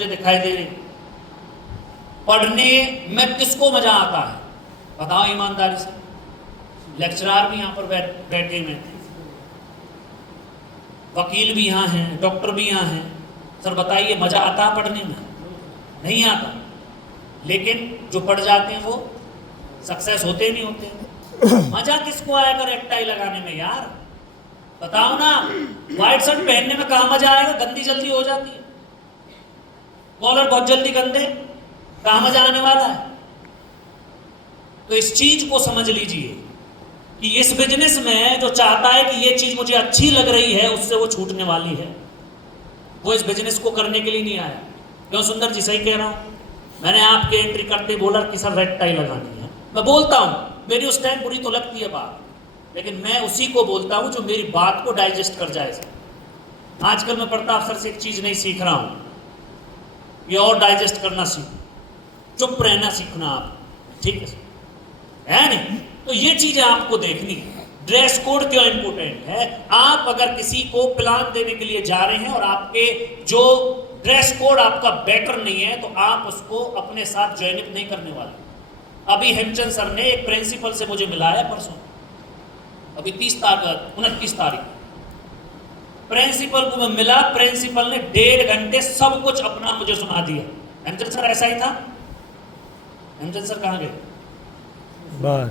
मुझे दिखाई दे रही। पढ़ने में किसको मजा आता है बताओ ईमानदारी से? लेक्चरार भी यहाँ पर बैठे हुए हैं, वकील भी यहाँ हैं, डॉक्टर भी यहाँ हैं। सर बताइए मजा आता है पढ़ने में? नहीं आता। लेकिन जो पढ़ जाते हैं वो सक्सेस होते नहीं होते। मजा किसको आएगा रेड टाई लगाने में यार? बताओ ना, व्हाइट शर्ट पहनने में कहाँ मजा आएगा? गंदी जल्दी हो जाती है, कॉलर बहुत जल्दी गंदे, कहाँ मजा आने वाला है? तो इस चीज को समझ लीजिए कि इस बिजनेस में जो चाहता है कि ये चीज मुझे अच्छी लग रही है उससे वो छूटने वाली है। वो इस बिजनेस को करने के लिए नहीं आया। क्यों सुंदर जी? सही कह रहा हूं? मैंने आपके एंट्री करते बोला कि सर रेड टाई लगानी है। मैं बोलता हूं, मेरी उस टाइम बुरी तो लगती है बात, लेकिन मैं उसी को बोलता हूं जो मेरी बात को डाइजेस्ट कर जाए। आजकल मैं प्रताप सर से एक चीज नहीं सीख रहा हूं, ये और डाइजेस्ट करना सीखो, चुप रहना सीखना आप, ठीक है नहीं? तो ये चीजें आपको देखनी है। ड्रेस कोड क्यों इंपॉर्टेंट है? आप अगर किसी को प्लान देने के लिए जा रहे हैं और आपके जो ड्रेस कोड आपका बेटर नहीं है तो आप उसको अपने साथ ज्वाइन नहीं करने वाले। अभी हेमचंद सर ने एक प्रिंसिपल से मुझे मिलाया परसों, अभी 29 तारीख प्रिंसिपल को मैं मिला। प्रिंसिपल ने 1.5 घंटे सब कुछ अपना मुझे सुना दिया। हेमचंद सर ऐसा ही था? हेमचंद सर कहाँ गए? बाहर।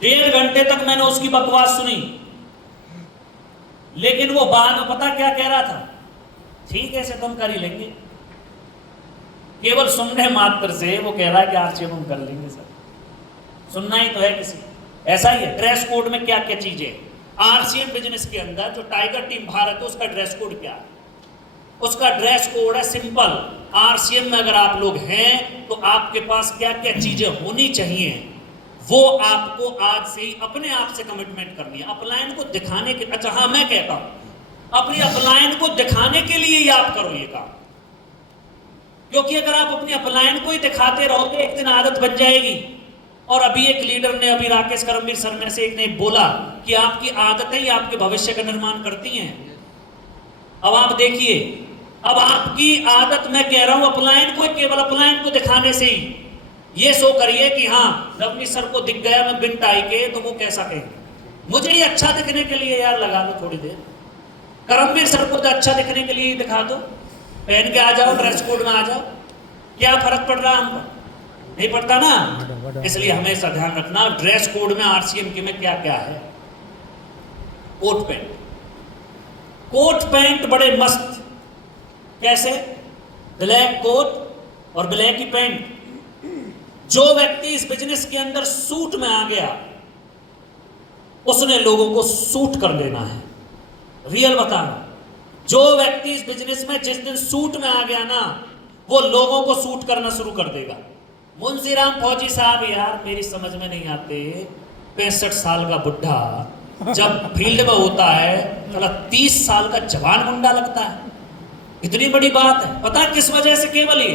1.5 घंटे तक मैंने उसकी बकवास सुनी, लेकिन वो बाद में पता क्या कह रहा था? ठीक है इसे तुम कर ही लेंगे। केवल सुनने मात्र से वो कह रहा है कि आरसीएम हम कर लेंगे। सर सुनना ही तो है किसी, ऐसा ही है। ड्रेस कोड में क्या क्या चीजें? आरसीएम बिजनेस के अंदर जो टाइगर टीम भारत है उसका ड्रेस कोड क्या है? उसका ड्रेस कोड है सिंपल। आरसीएम में अगर आप लोग हैं तो आपके पास क्या क्या चीजें होनी चाहिए वो आपको आज से ही अपने आप से कमिटमेंट करनी है। अपलाइन को दिखाने के, अच्छा हाँ मैं कहता हूं अपनी अपलाइन को दिखाने के लिए ही आप करो ये काम, क्योंकि अगर आप अपनी अपलाइन को ही दिखाते रहोगे एक दिन आदत बन जाएगी। और अभी एक लीडर ने, अभी राकेश करमवीर सर में से एक ने बोला कि आपकी आदतें ही आपके भविष्य का निर्माण करती हैं। अब आप देखिए, अब आपकी आदत, मैं कह रहा हूं अपलाइन को, केवल अपलाइन को दिखाने से ही ये शो करिए कि हाँ रवनीश सर को दिख गया मैं बिन टाई के, तो वो कैसा कहेंगे? मुझे ही अच्छा दिखने के लिए यार लगा दो थोड़ी देर। करमवीर सर को तो अच्छा दिखने के लिए दिखा दो, पहन के आ जाओ, ड्रेस कोड में आ जाओ, क्या फर्क पड़ रहा है हमको? नहीं पड़ता ना। इसलिए हमेशा ध्यान रखना ड्रेस कोड में आरसीएम के में क्या क्या है। कोट पैंट, कोट पैंट बड़े मस्त। कैसे? ब्लैक कोट और ब्लैक ही पैंट। जो व्यक्ति इस बिजनेस के अंदर सूट में आ गया उसने लोगों को सूट कर देना है। रियल बताना, जो व्यक्ति इस बिजनेस में जिस दिन सूट में आ गया ना वो लोगों को सूट करना शुरू कर देगा। मुंशीराम फौजी साहब यार मेरी समझ में नहीं आते, 65 साल का बुढ़ा जब फील्ड में होता है तो 30 साल का जवान मुंडा लगता है। इतनी बड़ी बात है। पता किस वजह से? केवल ये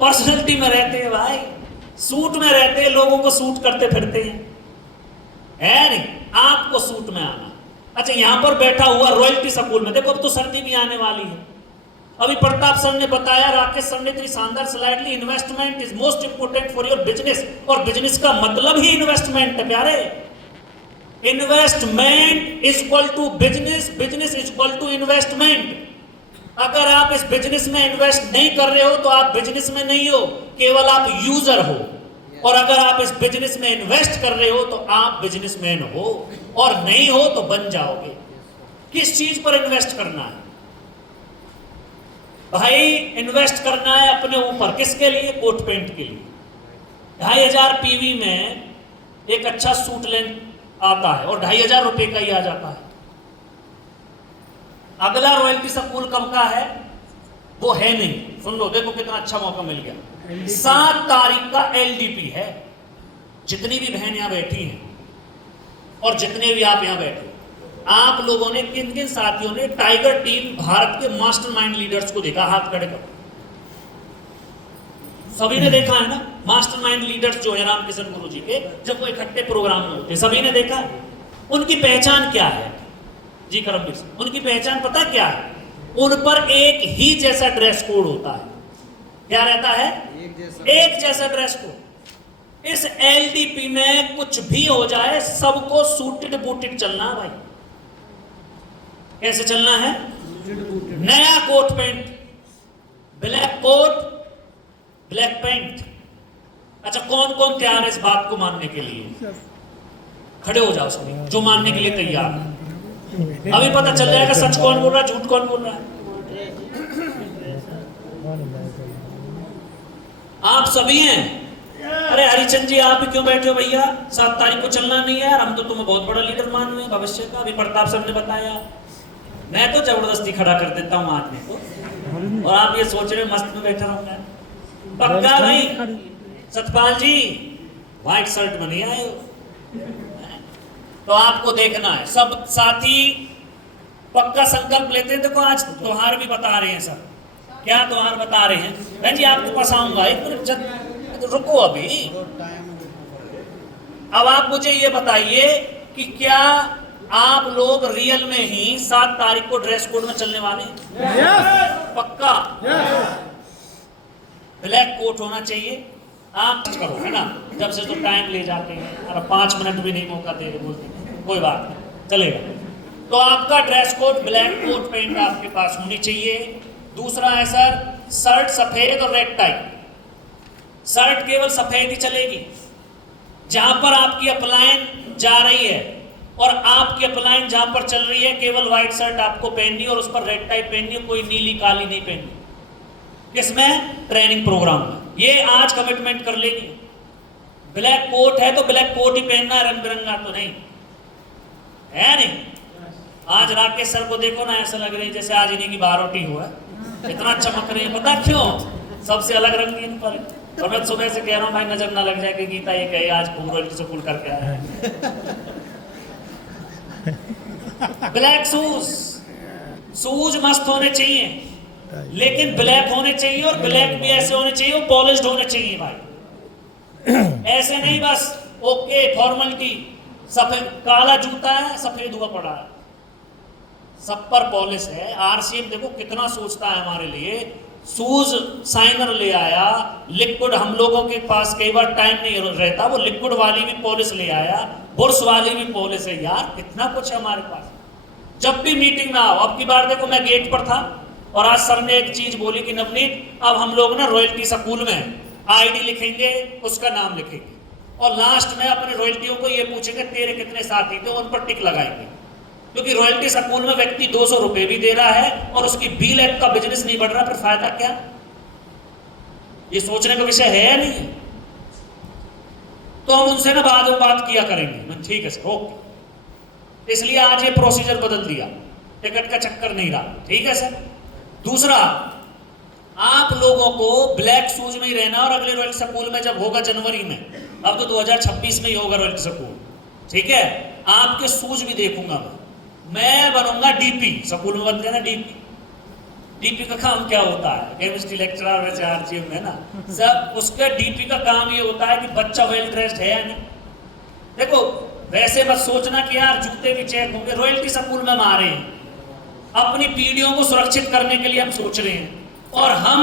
पर्सनैलिटी में रहते हैं भाई, सूट में रहते हैं, लोगों को सूट करते फिरते हैं, है नहीं? आपको सूट में आना। अच्छा यहां पर बैठा हुआ रॉयल्टी स्कूल में देखो, अब तो सर्दी भी आने वाली है। अभी प्रताप सर ने बताया, राकेश सर ने इतनी शानदार स्लाइडली, investment is most important for your business. और बिजनेस का मतलब ही इन्वेस्टमेंट है प्यारे। Investment is equal to business, business is equal to investment. अगर आप इस बिजनेस में इन्वेस्ट नहीं कर रहे हो तो आप बिजनेस में नहीं हो, केवल आप यूजर हो। और अगर आप इस बिजनेस में इन्वेस्ट कर रहे हो तो आप बिजनेसमैन हो, और नहीं हो तो बन जाओगे। किस चीज पर इन्वेस्ट करना है भाई? इन्वेस्ट करना है अपने ऊपर। किसके लिए? कोट पैंट के लिए। 2500 पीवी में एक अच्छा सूट लेंथ आता है और 2500 रुपए का ही आ जाता है। अगला रॉयल्टी स्कूल कब का है वो है नहीं। सुन लो, देखो कितना अच्छा मौका मिल गया। 7 तारीख का एलडीपी है। जितनी भी बहन यहां बैठी हैं और जितने भी आप यहां बैठे, आप लोगों ने किन किन साथियों ने टाइगर टीम भारत के मास्टरमाइंड लीडर्स को देखा? हाथ खड़े करो। सभी ने देखा है ना मास्टरमाइंड लीडर्स जो है रामकिशन गुरु जी के, जब वो इकट्ठे प्रोग्राम में होते, सभी ने देखा। उनकी पहचान क्या है? जी करमवीर सिंह, उनकी पहचान पता क्या है? उन पर एक ही जैसा ड्रेस कोड होता है। क्या रहता है? एक जैसा ड्रेस कोड। इस एलडीपी में कुछ भी हो जाए, सबको सूटेड बूटेड चलना है भाई। कैसे चलना है? नया coat pant, black coat, black pant. अच्छा, कौन कौन तैयार है इस बात को मानने के लिए? खड़े हो जाओ सभी जो मानने के लिए तैयार है। अभी पता चल जाएगा सच कौन बोल रहा है, झूठ कौन बोल रहा है। आप सभी हैं? अरे हरिचंद जी, आप ही क्यों बैठे हो भैया? 7 तारीख को चलना नहीं है यार, हम तो तुम्हें बहुत बड़ा लीडर मान रहे हैं भविष्य का। अभी प्रताप सर ने बताया, मैं तो जबरदस्ती खड़ा कर देता हूँ आदमी को, और आप ये सोच रहे मस्त में बैठा रहूंगा। पक्का भाई सतपाल जी, व्हाइट शर्ट में नहीं आए हो तो आपको देखना है। सब साथी पक्का संकल्प लेते हैं। देखो आज त्योहार भी बता रहे हैं सर। क्या त्योहार बता रहे हैं? मैं जी आपके पास आऊंगा, एक मिनट तो रुको अभी। अब आप मुझे ये बताइए कि क्या आप लोग रियल में ही 7 तारीख को ड्रेस कोड में चलने वाले हैं? पक्का? ब्लैक कोट होना चाहिए। आप करो, है ना? जब से तो टाइम ले जाते हैं, अरे 5 मिनट भी नहीं मौका दे रहे, बोलते कोई बात नहीं चलेगा। तो आपका dress code black coat pant आपके पास होनी चाहिए। दूसरा है सर, शर्ट सफेद और रेड टाई। शर्ट केवल सफेद ही चलेगी। जहां पर आपकी अपलाइन जा रही है और आपकी अपलाइन जहां पर चल रही है, केवल व्हाइट शर्ट आपको पहननी और उस पर रेड टाई पहननी, कोई नीली काली नहीं पहननी। किसमें? ट्रेनिंग प्रोग्राम में। ये आज कमिटमेंट कर लेगी। ब्लैक कोट है तो ब्लैक कोट ही पहनना, रंग बिरंगा तो नहीं है। नहीं, आज राकेश सर को देखो ना, ऐसा लग रहा है जैसे आज इन्हीं की बारोटी हुआ है। इतना चमक रही है, पता क्यों? सबसे अलग रंग इन पर। और मैं सुबह से कह रहा हूँ भाई नजर ना लग जाए कि गीता ये कहे आज खूब से फुल करके आया है। ब्लैक शूज मस्त होने चाहिए, लेकिन ब्लैक होने चाहिए, और ब्लैक भी ऐसे होने चाहिए, पॉलिश्ड होने चाहिए भाई। ऐसे नहीं बस ओके फॉर्मलिटी, सफेद काला जूता है, सफेद हुआ पड़ा है, सब पर पॉलिश है। आरसीएम देखो कितना सोचता है हमारे लिए। शूज साइनर ले आया, लिक्विड, हम लोगों के पास कई बार टाइम नहीं रहता, वो लिक्विड वाली भी पॉलिश ले आया, बुर्श वाली भी पॉलिश है। यार कितना कुछ है हमारे पास। जब भी मीटिंग में आओ, अब की बार देखो मैं गेट पर था और आज सर ने एक चीज बोली कि नवनीत अब हम लोग ना रॉयल्टी स्कूल में आईडी लिखेंगे, उसका नाम लिखेंगे, और लास्ट में अपने रॉयल्टियों को ये पूछेंगे तेरे कितने साथी थे, उन पर टिक लगाएंगे। क्योंकि रॉयल्टी स्कूल में व्यक्ति 200 रुपए भी दे रहा है और उसकी बी लैक का बिजनेस नहीं बढ़ रहा, फिर फायदा क्या? ये सोचने का विषय है या नहीं? तो हम उनसे ना बाद में बात किया करेंगे। ठीक है सर, ओके। इसलिए आज ये प्रोसीजर बदल दिया, टिकट का चक्कर नहीं रहा। ठीक है सर। दूसरा, आप लोगों को ब्लैक शूज में ही रहना, और अगले रॉयल स्कूल में जब होगा जनवरी में, अब तो 2026 में ही होगा रॉयल स्कूल, ठीक है? आपके शूज भी देखूंगा मैं बनूंगा डीपी। स्कूल में बनते हैं ना डीपी। डीपी का काम क्या होता है? केमिस्ट्री लेक्चरर वैसे आरजीएम में ना सब, उसका डीपी का काम ये होता है कि बच्चा वेल ड्रेस्ड है या नहीं। देखो वैसे बस सोचना कि यार जूते भी चेक होंगे, रॉयल्टी स्कूल में हम आ रहे हैं, अपनी पीढ़ियों को सुरक्षित करने के लिए हम सोच रहे हैं, और हम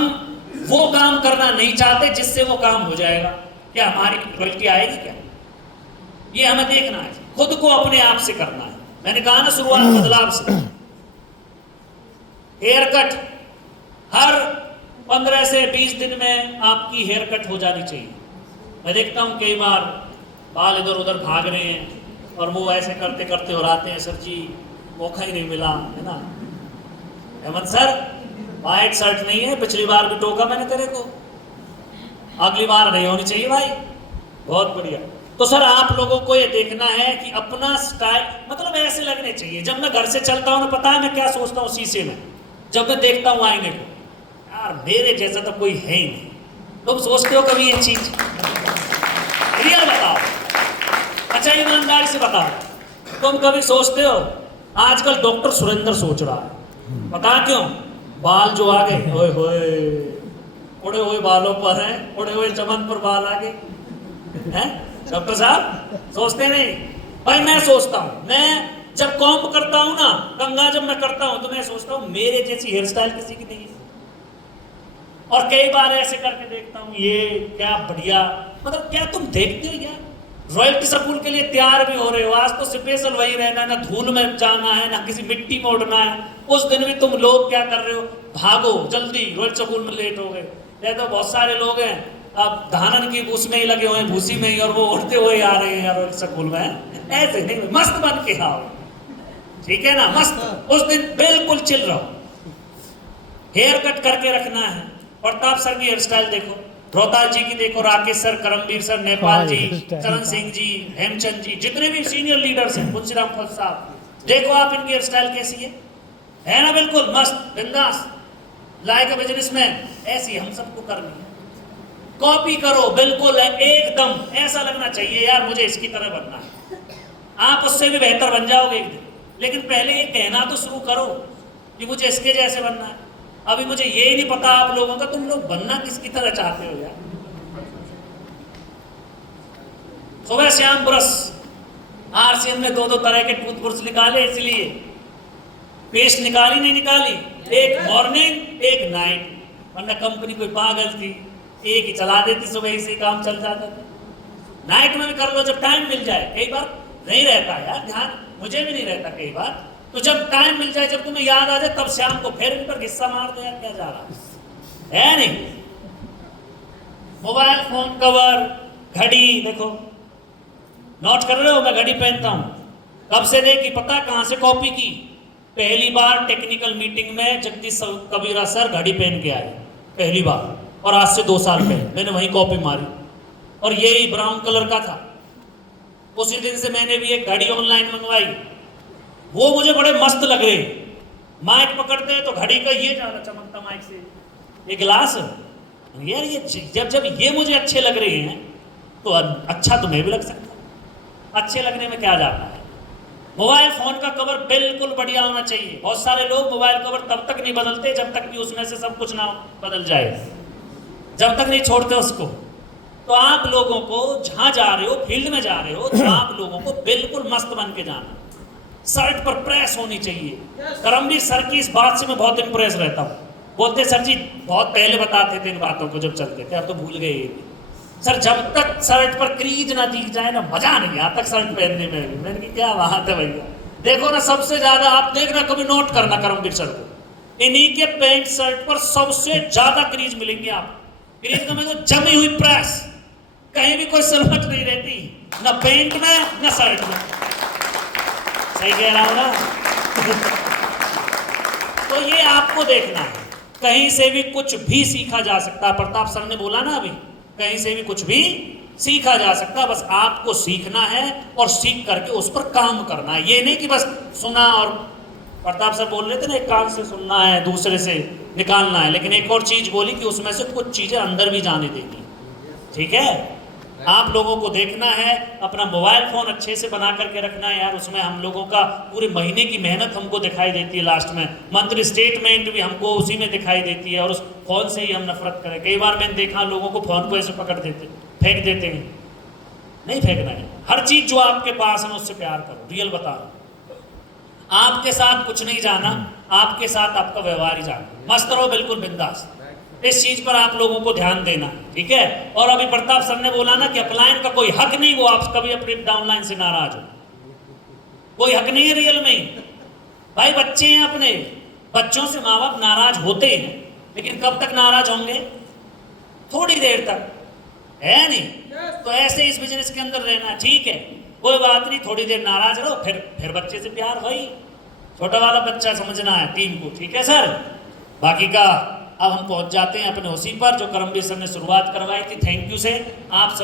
वो काम करना नहीं चाहते जिससे वो काम हो जाएगा। क्या हमारी रॉयल्टी आएगी क्या? ये हमें देखना है, खुद को अपने आप से करना है। मैंने कहा ना शुरुआत बदलाव से। हेयर कट हर 15 से 20 दिन में आपकी हेयर कट हो जानी चाहिए। मैं देखता हूं कई बार बाल इधर उधर भाग रहे हैं और वो ऐसे करते करते और आते हैं, सर जी मौका ही नहीं मिला, है ना? हेमंत सर व्हाइट शर्ट नहीं है, पिछली बार भी टोका मैंने तेरे को, अगली बार नहीं होनी चाहिए भाई। बहुत बढ़िया। तो सर आप लोगों को ये देखना है कि अपना स्टाइल मतलब ऐसे लगने चाहिए। जब मैं घर से चलता हूँ ना, पता है मैं क्या सोचता हूँ शीशे में, जब मैं देखता हूँ आईने को, यार मेरे जैसा तो कोई है ही नहीं। तुम सोचते हो कभी ये चीज? रियल बताओ, अच्छा ईमानदारी से बताओ, तुम कभी सोचते हो? आजकल डॉक्टर सुरेंद्र सोच रहा है, पता क्यों? बाल जो आ गए, ओए होए, उड़े हुए बालों पर हैं, उड़े हुए चमन पर बाल आ गए हैं। डॉक्टर साहब सोचते नहीं भाई? मैं सोचता हूं, मैं जब कॉम्ब करता हूं ना, कंघा जब मैं करता हूं, तो मैं सोचता हूं मेरे जैसी हेयर स्टाइल किसी की नहीं है। और कई बार ऐसे करके देखता हूं, ये क्या बढ़िया, मतलब क्या तुम देखते हो यार, रॉयल्टी स्कूल के लिए तैयार भी हो रहे हो, आज तो स्पेशल वही रहना है, ना धूल में जाना है, ना किसी मिट्टी में उड़ना है। उस दिन भी तुम लोग क्या कर रहे हो, भागो जल्दी, रॉयल्टी स्कूल में लेट हो गए। ये तो बहुत सारे लोग हैं अब धानन की उसमें ही लगे हुए हैं, भूसी में ही, और वो उड़ते हुए आ रहे हैं रॉयल्टी स्कूल में। ऐसे नहीं, मस्त बन के आओ, ठीक है ना, मस्त। उस दिन बिल्कुल चिल रहो। हेयर कट करके रखना है। प्रताप सर की हेयर स्टाइल देखो, रोहतास जी की देखो, राकेश सर, करमवीर सर, नेपाल जी, चरण सिंह जी, हेमचंद जी, जितने भी सीनियर लीडर्स हैं, मुंशीराम फल साहब, देखो आप इनकी हेयर स्टाइल कैसी है ना, बिल्कुल मस्त, बिंदास, लाइक अ बिजनेसमैन। ऐसी हम सबको करनी है। कॉपी करो बिल्कुल एकदम, ऐसा लगना चाहिए यार मुझे इसकी तरह बनना है। आप उससे भी बेहतर बन जाओगे एक दिन, लेकिन पहले ये कहना तो शुरू करो कि मुझे इसके जैसे बनना है। अभी मुझे ये ही नहीं पता आप लोगों का, तुम लोग बनना किसकी तरह चाहते हो यार। सुबह शाम ब्रश, आरसीएम ने दो तरह के टूथब्रश निकाले, इसलिए पेस्ट निकाली नहीं निकाली, एक मॉर्निंग एक नाइट, वरना कंपनी कोई पागल थी, एक ही चला देती, सुबह ही से काम चल जाता था। नाइट में भी कर लो जब टाइम मिल जाए, कई बार नहीं रहता यार ध्यान, मुझे भी नहीं रहता कई बार, तो जब टाइम मिल जाए, जब तुम्हें याद आ जाए, तब शाम को फिर इन पर हिस्सा मार दो यार, क्या जा रहा है नहीं। मोबाइल फोन कवर, घड़ी देखो, नोट कर रहे हो, मैं घड़ी पहनता हूं, कब से देखी पता, कहां से कॉपी की, पहली बार टेक्निकल मीटिंग में जगदीश कबीरा सर घड़ी पहन के आए, पहली बार, और आज से 2 साल पहले मैंने वही कॉपी मारी, और यही ब्राउन कलर का था। उसी दिन से मैंने भी एक घड़ी ऑनलाइन मंगवाई, वो मुझे बड़े मस्त लग रहे, माइक पकड़ते हैं तो घड़ी का ये ज्यादा चमकता माइक से, ये गिलास यार, ये जब ये मुझे अच्छे लग रहे हैं तो अच्छा तुम्हें भी लग सकता है, अच्छे लगने में क्या जाता है। मोबाइल फोन का कवर बिल्कुल बढ़िया होना चाहिए। बहुत सारे लोग मोबाइल कवर तब तक नहीं बदलते जब तक कि उसमें से सब कुछ ना बदल जाए, जब तक नहीं छोड़ते उसको। तो आप लोगों को जहां जा रहे हो, फील्ड में जा रहे हो, तो आप लोगों को बिल्कुल मस्त बन के जाना, शर्ट पर प्रेस होनी चाहिए। करमवीर सर की इस बात से मैं बहुत इंप्रेस रहता हूँ, बोलते सर जी बहुत पहले बताते थे इन बातों को जब चलते थे, अब तो भूल गए सर, जब तक शर्ट पर क्रीज ना दिख जाए ना, मजा नहीं आता शर्ट पहनने में। मैंने कहा क्या बात है भैया, देखो ना सबसे ज्यादा आप देखना, कभी नोट करना करमवीर सर को, इन्हीं के पैंट शर्ट पर सबसे ज्यादा क्रीज मिलेंगे आप। क्रीज का मतलब जमी हुई प्रेस, कहीं भी कोई सलवट नहीं रहती, ना पैंट में ना शर्ट में। सही कह रहा हूं ना? तो ये आपको देखना है, कहीं से भी कुछ भी सीखा जा सकता है। प्रताप सर ने बोला ना अभी, कहीं से भी कुछ भी सीखा जा सकता है, बस आपको सीखना है और सीख करके उस पर काम करना है। ये नहीं कि बस सुना, और प्रताप सर बोल रहे थे ना, एक कान से सुनना है दूसरे से निकालना है, लेकिन एक और चीज बोली कि उसमें से कुछ चीजें अंदर भी जाने देनी, ठीक है। आप लोगों को देखना है, अपना मोबाइल फोन अच्छे से बना करके रखना है यार, उसमें हम लोगों का पूरे महीने की मेहनत हमको दिखाई देती है, लास्ट में मंथली स्टेटमेंट भी हमको उसी में दिखाई देती है, और उस फोन से ही हम नफरत करें। कई बार मैंने देखा लोगों को फोन को ऐसे पकड़ देते, फेंक देते हैं, नहीं फेंकना है। हर चीज जो आपके पास है उससे प्यार करो, रियल बता रहा हूं। आपके साथ कुछ नहीं जाना, आपके साथ आपका व्यवहार ही जाना, मस्त रहो बिल्कुल बिंदास। इस चीज पर आप लोगों को ध्यान देना, ठीक है। और अभी प्रताप सर ने बोला ना कि अपलाइन का कोई हक नहीं, वो आप कभी अपने डाउनलाइन से नाराज हो, कोई हक नहीं है रियल में। भाई बच्चे हैं, अपने बच्चों से माँ बाप नाराज होते हैं, लेकिन कब तक नाराज होंगे, थोड़ी देर तक, है नहीं। तो ऐसे इस बिजनेस के अंदर रहना, ठीक है, कोई बात नहीं, थोड़ी देर नाराज रहो, फिर बच्चे से प्यार, भाई छोटा वाला बच्चा समझना है टीम को, ठीक है सर। बाकी का अब हम पहुंच जाते हैं अपने उसी पर जो करमवीर सर ने शुरुआत करवाई थी, थैंक यू से आप सभी।